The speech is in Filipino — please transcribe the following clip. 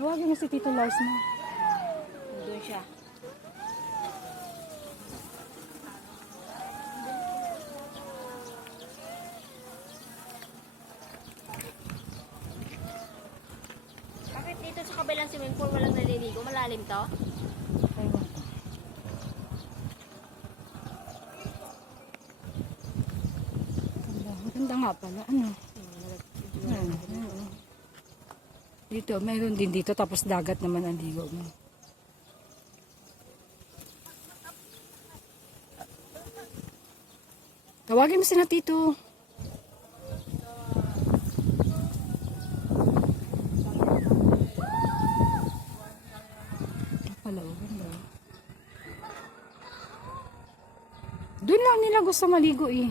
Tawagin mo si Tito Lars mo. Doon siya. Bakit dito sa kabilang swimming pool walang naliligo? Malalim to? Ayun. Maganda nga pala. Ano? Dito, mayroon din dito. Tapos dagat naman ang ligo mo. Tawagin mo sila Tito. Doon lang nila gusto maligo eh.